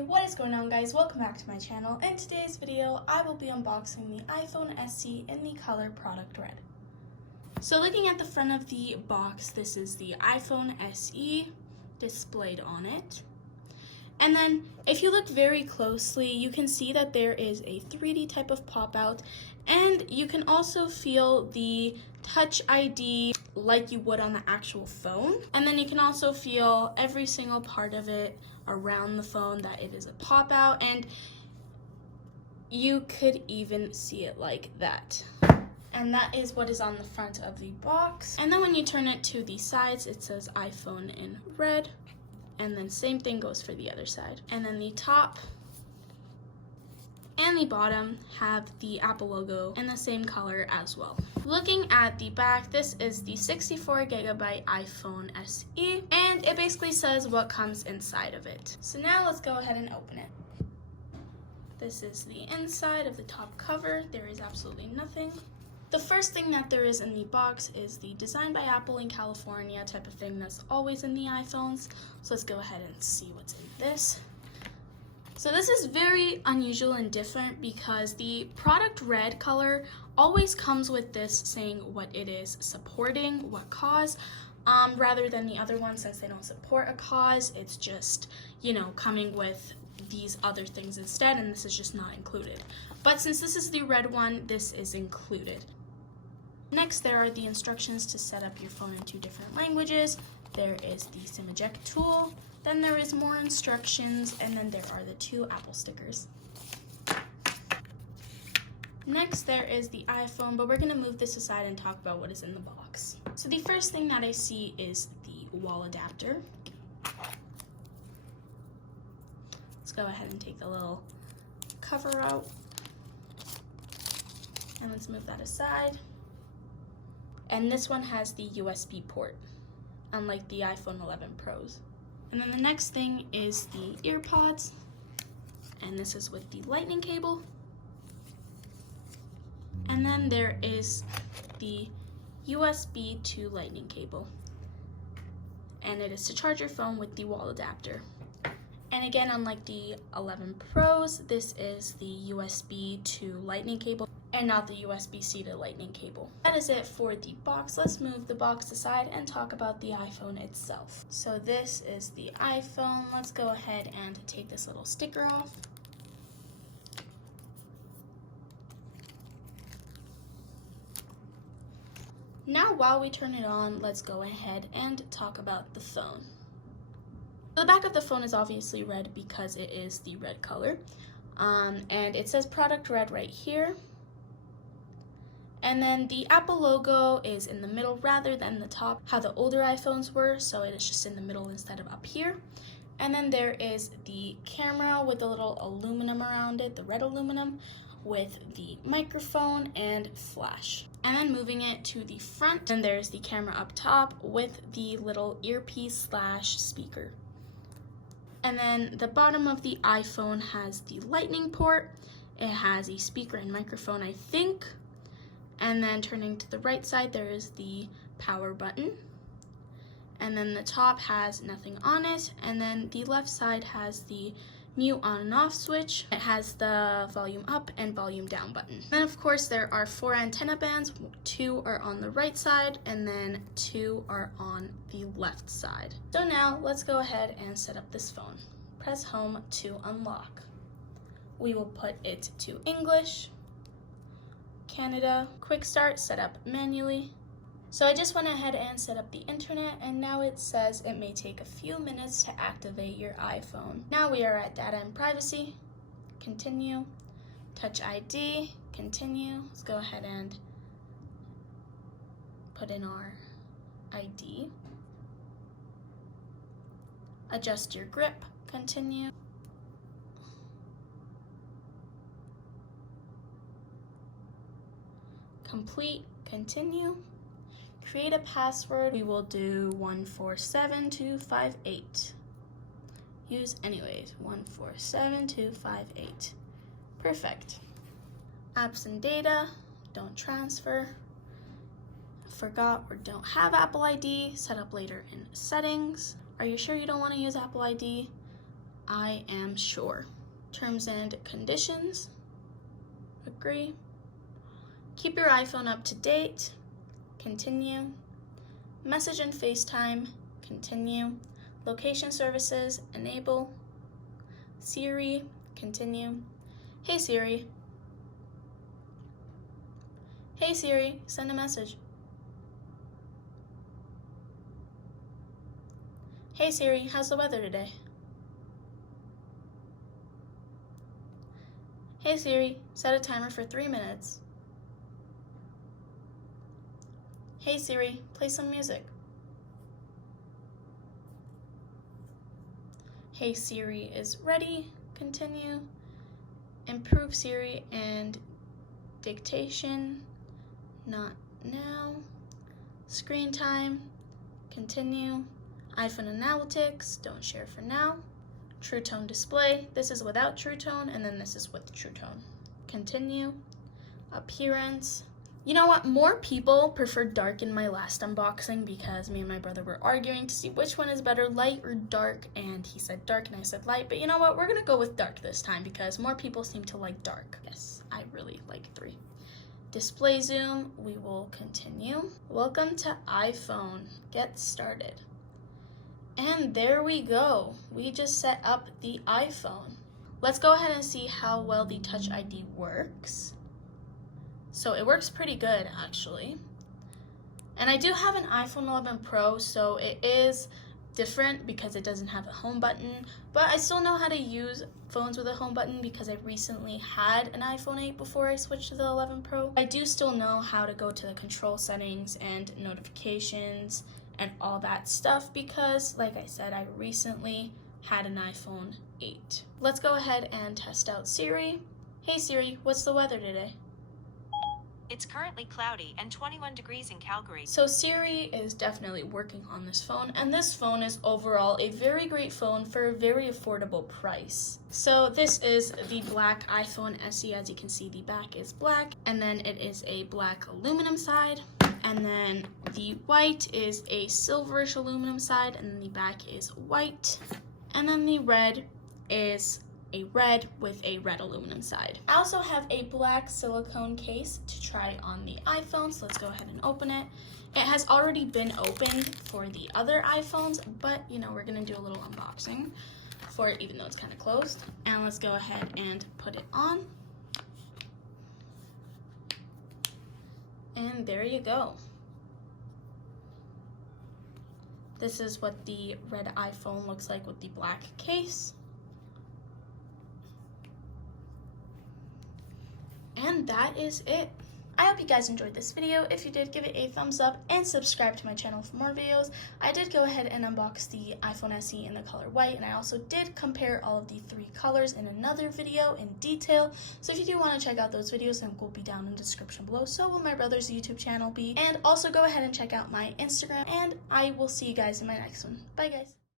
Hey, what is going on, guys? Welcome back to my channel. In today's video, I will be unboxing the iPhone SE in the color product red. So looking at the front of the box, this is the iPhone SE displayed on it. And then if you look very closely, you can see that there is a 3D type of pop out, and you can also feel the Touch ID like you would on the actual phone. And then you can also feel every single part of it around the phone that it is a pop out, and you could even see it like that. And that is what is on the front of the box. And then when you turn it to the sides, it says iPhone in red. And then same thing goes for the other side. And then the top and the bottom have the Apple logo in the same color as well. Looking at the back, this is the 64GB iPhone SE, and it basically says what comes inside of it. So now let's go ahead and open it. This is the inside of the top cover. There is absolutely nothing. The first thing that there is in the box is the Designed by Apple in California type of thing that's always in the iPhones. So let's go ahead and see what's in this. So this is very unusual and different because the product red color always comes with this saying what it is supporting, what cause, rather than the other one, since they don't support a cause. It's just, coming with these other things instead, and this is just not included. But since this is the red one, this is included. Next, there are the instructions to set up your phone in 2 different languages. There is the SIM eject tool, then there is more instructions, and then there are the 2 Apple stickers. Next, there is the iPhone, but we're going to move this aside and talk about what is in the box. So the first thing that I see is the wall adapter. Let's go ahead and take the little cover out. And let's move that aside. And this one has the USB port, unlike the iPhone 11 Pros. And then the next thing is the earpods, and this is with the lightning cable. And then there is the USB to lightning cable, and it is to charge your phone with the wall adapter. And again, unlike the 11 Pros, this is the USB to lightning cable and not the USB-C to lightning cable. That is it for the box. Let's move the box aside and talk about the iPhone itself. So this is the iPhone. Let's go ahead and take this little sticker off. Now, while we turn it on, let's go ahead and talk about the phone. The back of the phone is obviously red because it is the red color. And it says product red right here. And then the Apple logo is in the middle rather than the top, how the older iPhones were, so it is just in the middle instead of up here. And then there is the camera with a little aluminum around it, the red aluminum, with the microphone and flash. And then moving it to the front, and there's the camera up top with the little earpiece / speaker. And then the bottom of the iPhone has the lightning port. It has a speaker and microphone, I think. And then turning to the right side, there is the power button. And then the top has nothing on it. And then the left side has the mute on and off switch. It has the volume up and volume down button. And then of course there are 4 antenna bands. 2 are on the right side and then 2 are on the left side. So now let's go ahead and set up this phone. Press home to unlock. We will put it to English. Canada, quick start, set up manually. So I just went ahead and set up the internet, and now it says it may take a few minutes to activate your iPhone. Now we are at data and privacy, continue, Touch ID, continue. Let's go ahead and put in our ID. Adjust your grip, continue. Complete, continue. Create a password. We will do 147258. Use anyways, 147258. Perfect. Apps and data, don't transfer. Forgot or don't have Apple ID, set up later in settings. Are you sure you don't want to use Apple ID? I am sure. Terms and conditions, agree. Keep your iPhone up to date, continue. Message and FaceTime, continue. Location services, enable. Siri, continue. Hey Siri. Hey Siri, send a message. Hey Siri, how's the weather today? Hey Siri, set a timer for 3 minutes. Hey Siri, play some music. Hey Siri is ready, continue. Improve Siri and dictation, not now. Screen time, continue. iPhone analytics, don't share for now. True tone display, this is without true tone, and then this is with true tone. Continue. Appearance. You know what, more people preferred dark in my last unboxing because me and my brother were arguing to see which one is better, light or dark, and he said dark and I said light, but you know what, we're gonna go with dark this time because more people seem to like dark. Yes, I really like 3. Display zoom, we will continue. Welcome to iPhone, get started. And there we go. We just set up the iPhone. Let's go ahead and see how well the Touch ID works. So it works pretty good, actually. And I do have an iPhone 11 Pro, so it is different because it doesn't have a home button, but I still know how to use phones with a home button because I recently had an iPhone 8 before I switched to the 11 Pro. I do still know how to go to the control settings and notifications and all that stuff because, like I said, I recently had an iPhone 8. Let's go ahead and test out Siri. Hey Siri, what's the weather today? It's currently cloudy and 21 degrees in Calgary. So Siri is definitely working on this phone, and this phone is overall a very great phone for a very affordable price. So this is the black iPhone SE. As you can see, the back is black, and then it is a black aluminum side, and then the white is a silverish aluminum side, and then the back is white, and then the red is a red with a red aluminum side. I also have a black silicone case to try on the iPhone, so let's go ahead and open it. It has already been opened for the other iPhones, but you know, we're gonna do a little unboxing for it even though it's kind of closed. And let's go ahead and put it on. And there you go. This is what the red iPhone looks like with the black case. And that is it. I hope you guys enjoyed this video. If you did, give it a thumbs up and subscribe to my channel for more videos. I did go ahead and unbox the iPhone SE in the color white, and I also did compare all of the 3 colors in another video in detail. So if you do want to check out those videos, link will be down in the description below. So will my brother's YouTube channel be. And also go ahead and check out my Instagram, and I will see you guys in my next one. Bye guys.